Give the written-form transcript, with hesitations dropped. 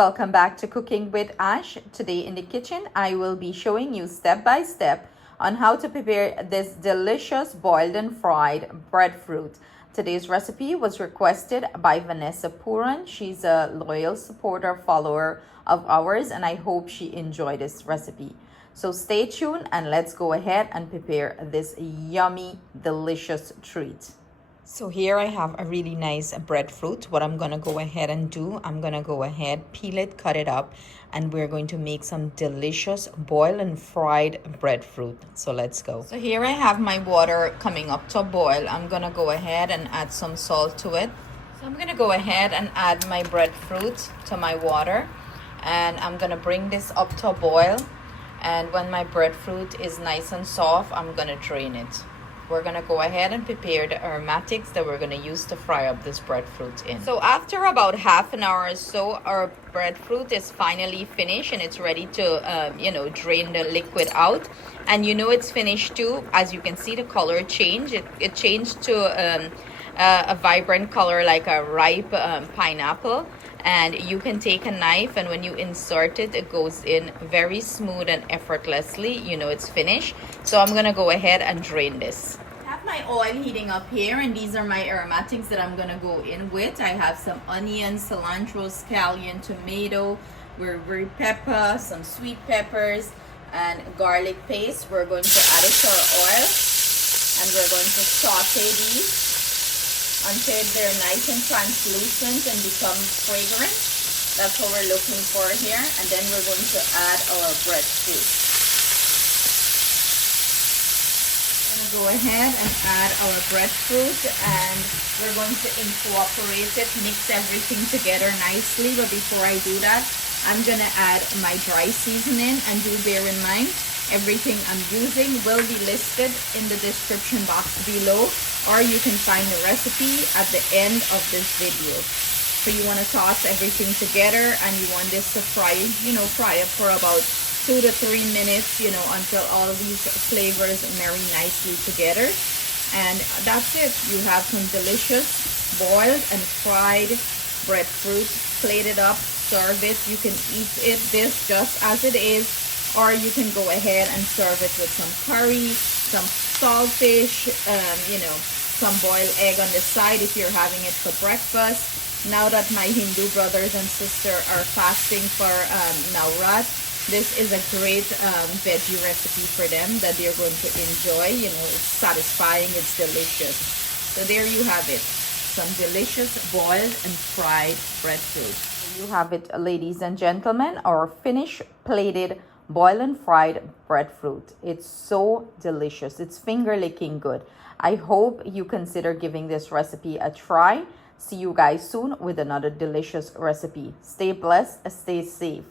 Welcome back to Cooking with Ash. Today in the kitchen, I will be showing you step by step on how to prepare this delicious boiled and fried breadfruit. Today's recipe was requested by Vanessa Puran. She's a loyal supporter, follower of ours, and I hope she enjoyed this recipe. So stay tuned and let's go ahead and prepare this yummy, delicious treat. So here I have a really nice breadfruit. What I'm going to go ahead and do, I'm going to go ahead, peel it, cut it up, and we're going to make some delicious boiled and fried breadfruit. So let's go. So here I have my water coming up to a boil. I'm going to go ahead and add some salt to it. So I'm going to go ahead and add my breadfruit to my water, and I'm going to bring this up to a boil. And when my breadfruit is nice and soft, I'm going to drain it. We're going to go ahead and prepare the aromatics that we're going to use to fry up this breadfruit in. So after about half an hour or so, our breadfruit is finally finished and it's ready to, drain the liquid out. And it's finished too. As you can see, the color changed. It changed to a vibrant color like a ripe pineapple. And you can take a knife, and when you insert it, it goes in very smooth and effortlessly. It's finished. So I'm going to go ahead and drain this. I have my oil heating up here, and these are my aromatics that I'm going to go in with. I have some onion, cilantro, scallion, tomato, Wiri pepper, some sweet peppers, and garlic paste. We're going to add it to our oil, and we're going to saute these until they're nice and translucent and become fragrant. That's what we're looking for here. And then we're going to add our breadfruit. I'm going to go ahead and add our breadfruit, and we're going to incorporate it, mix everything together nicely. But before I do that, I'm going to add my dry seasoning, and do bear in mind, everything I'm using will be listed in the description box below, or you can find the recipe at the end of this video. So you want to toss everything together, and you want this to fry it for about 2 to 3 minutes, until all these flavors marry nicely together. And that's it. You have some delicious boiled and fried breadfruit. Plate it up, serve it. You can eat this just as it is, or you can go ahead and serve it with some curry, some saltfish, some boiled egg on the side if you're having it for breakfast. Now that my Hindu brothers and sisters are fasting for Navrat, this is a great veggie recipe for them that they're going to enjoy. It's satisfying, it's delicious. So there you have it, some delicious boiled and fried breadfruit. You have it, ladies and gentlemen, our finished plated boiled and fried breadfruit. It's so delicious. It's finger licking good. I hope you consider giving this recipe a try. See you guys soon with another delicious recipe. Stay blessed, stay safe.